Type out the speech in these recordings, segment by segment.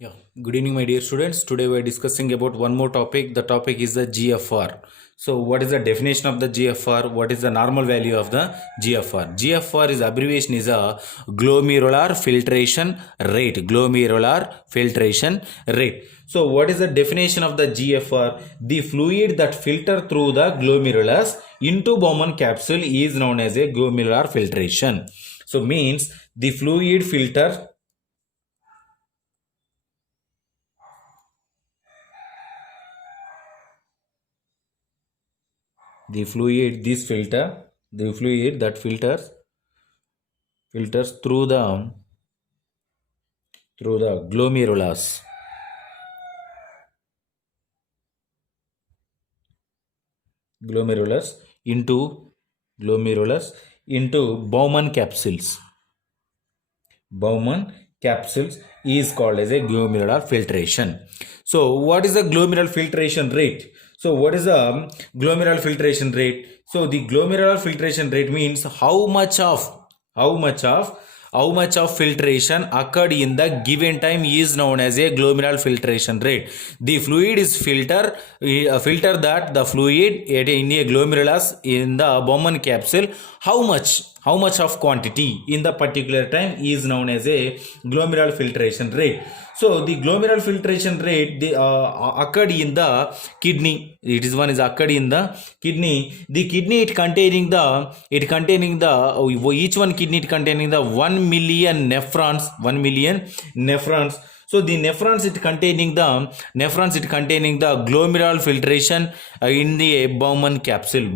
Yeah, good evening, my dear students. Today we are discussing about one more topic. The topic is the GFR. So, what is the definition of the GFR? What is the normal value of the GFR? GFR is abbreviation is a glomerular filtration rate. Glomerular filtration rate. So, what is the definition of the GFR? The fluid that filter through the glomerulus into Bowman capsule is known as a glomerular filtration. So, means the fluid filter the fluid this filter the fluid that filters through the glomerulus into glomerulus into Bowman capsules is called as a glomerular filtration. So, what is the glomerular filtration rate? So, what is the glomerular filtration rate? So, the glomerular filtration rate means how much of filtration occurred in the given time is known as a glomerular filtration rate. The fluid is filter that the fluid in a glomerulus in the Bowman capsule. How much of quantity in the particular time is known as a glomerular filtration rate. So the glomerular filtration rate occurred in the kidney. It is one is occurred in the kidney. The kidney it containing the each one kidney it containing the 1 million nephrons. 1 million nephrons. So the nephrons it containing the glomerular filtration in the Bowman capsule.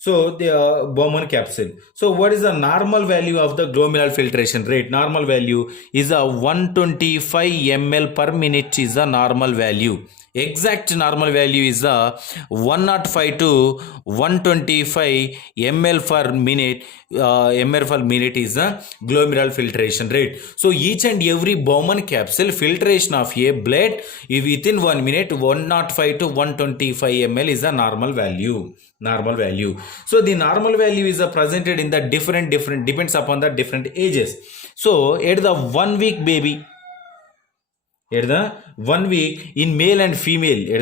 So the Bowman capsule. So what is the normal value of the glomerular filtration rate? Normal value is a 125 ml per minute is the normal value. Exact normal value is the 105 to 125 ml per minute. Ml per minute is the glomerular filtration rate. So each and every Bowman capsule filtration of a blood within 1 minute 105 to 125 ml is the normal value. So the normal value is presented in the different depends upon the different ages. So at the 1 week baby, at the 1 week in male and female,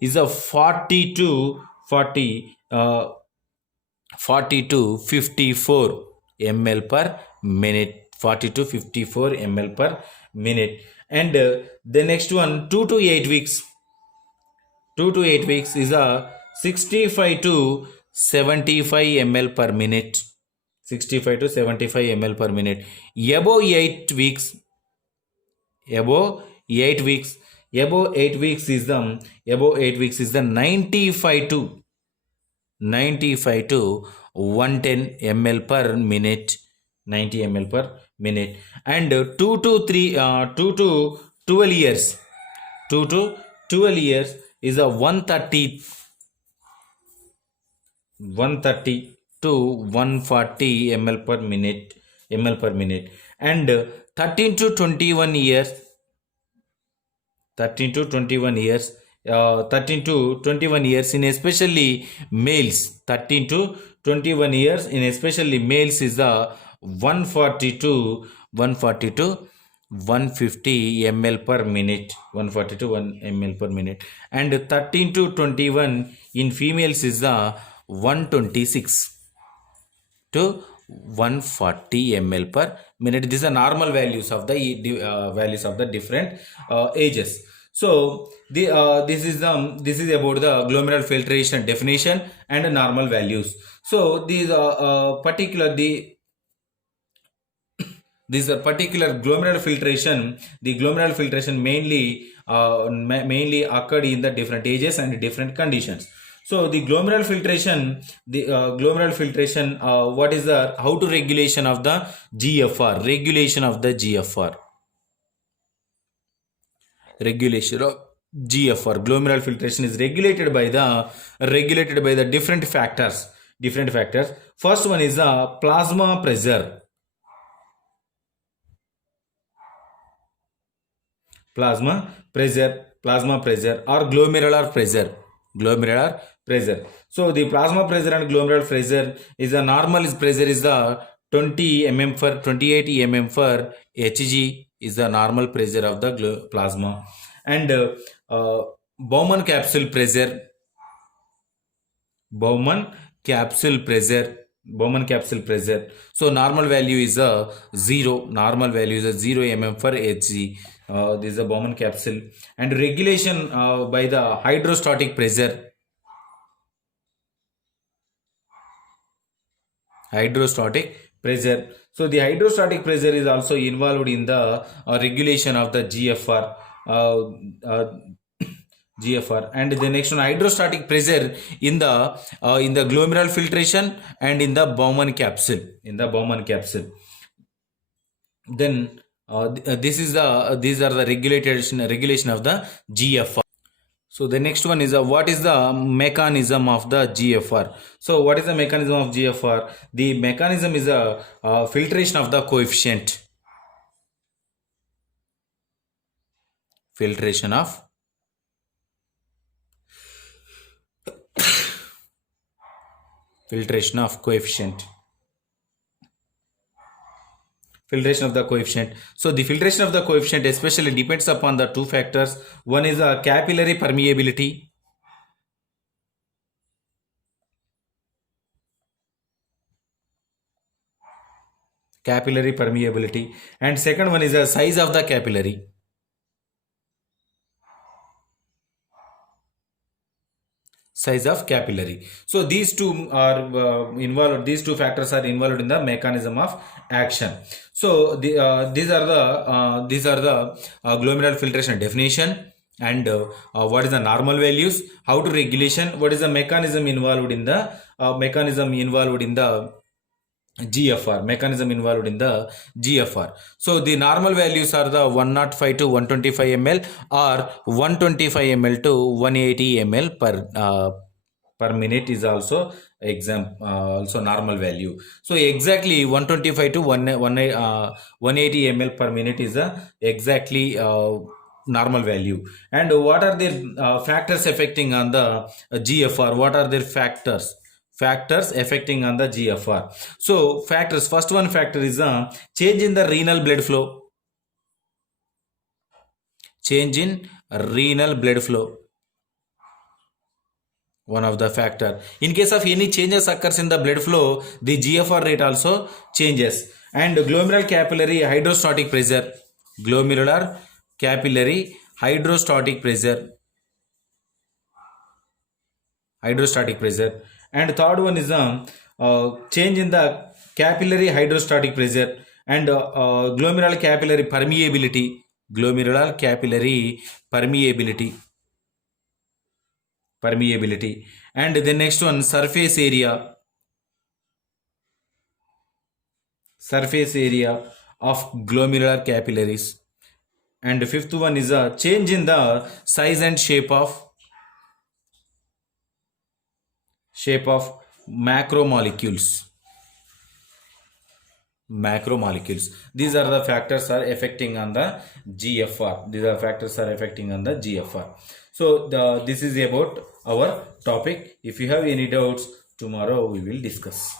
is a 40 to 54 ml per minute. 40 to 54 ml per minute. And the next one 2 to 8 weeks. 2 to 8 weeks is a 65 to 75 ml per minute. 65 to 75 ml per minute. Above 8 weeks above 8 weeks is the 95 to 110 ml per minute. 90 ml per minute. And 2 to 12 years is a 130 to 140 ml per minute. And 13 to 21 years 13 to 21 years in especially males. 13 to 21 years in especially males is the 140 to 150 ml per minute. 140 to 1 ml per minute. And 13 to 21 in females is the 126 to 140 ml per minute. These are normal values of the different ages. So this is about the glomerular filtration definition and normal values. So these particular glomerular filtration, the glomerular filtration mainly occurred in the different ages and different conditions. So the glomerular filtration, what is the how to regulation of the GFR? Regulation of glomerular filtration is regulated by the different factors. First one is the plasma pressure. Plasma pressure or glomerular pressure. So the plasma pressure and glomerular pressure is the normal pressure is the 20 mm for 28 mm for Hg is the normal pressure of the plasma. And Bowman capsule pressure, Bowman capsule pressure, Bowman capsule pressure. So normal value is a 0. Normal value is a 0 mm for Hg. This is a Bowman capsule. And regulation by the hydrostatic pressure. Hydrostatic pressure. So the hydrostatic pressure is also involved in the regulation of the GFR. GFR. And the next one, hydrostatic pressure in the glomerular filtration and in the Bowman capsule. In the Bowman capsule. Then these are the regulation of the GFR. So the next one is what is the mechanism of the GFR? So what is the mechanism of GFR? The mechanism is a filtration of the coefficient. Filtration of coefficient. Filtration of the coefficient. So the filtration of the coefficient especially depends upon the two factors. One is a capillary permeability. Capillary permeability. And second one is the size of the capillary. Size of capillary. So these two are involved. These two factors are involved in the mechanism of action. So these are the glomerular filtration definition, and what is the normal values, how to regulation, what is the mechanism involved in the GFR, mechanism involved in the GFR. So the normal values are the 105 to 125 ml or 125 ml to 180 ml per minute is also also normal value. So exactly 125 to 180 ml per minute is the exactly normal value. And what are the factors affecting on the GFR? What are their factors affecting on the GFR? So factors, first one factor is change in the renal blood flow. Change in renal blood flow, one of the factor. In case of any changes occurs in the blood flow, the GFR rate also changes. And glomerular capillary hydrostatic pressure, glomerular capillary hydrostatic pressure, and third one is change in the capillary hydrostatic pressure and glomerular capillary permeability, and the next one surface area of glomerular capillaries, and fifth one is a change in the size and shape of macromolecules. These are the factors are affecting on the GFR. So this is about our topic. If you have any doubts, tomorrow we will discuss.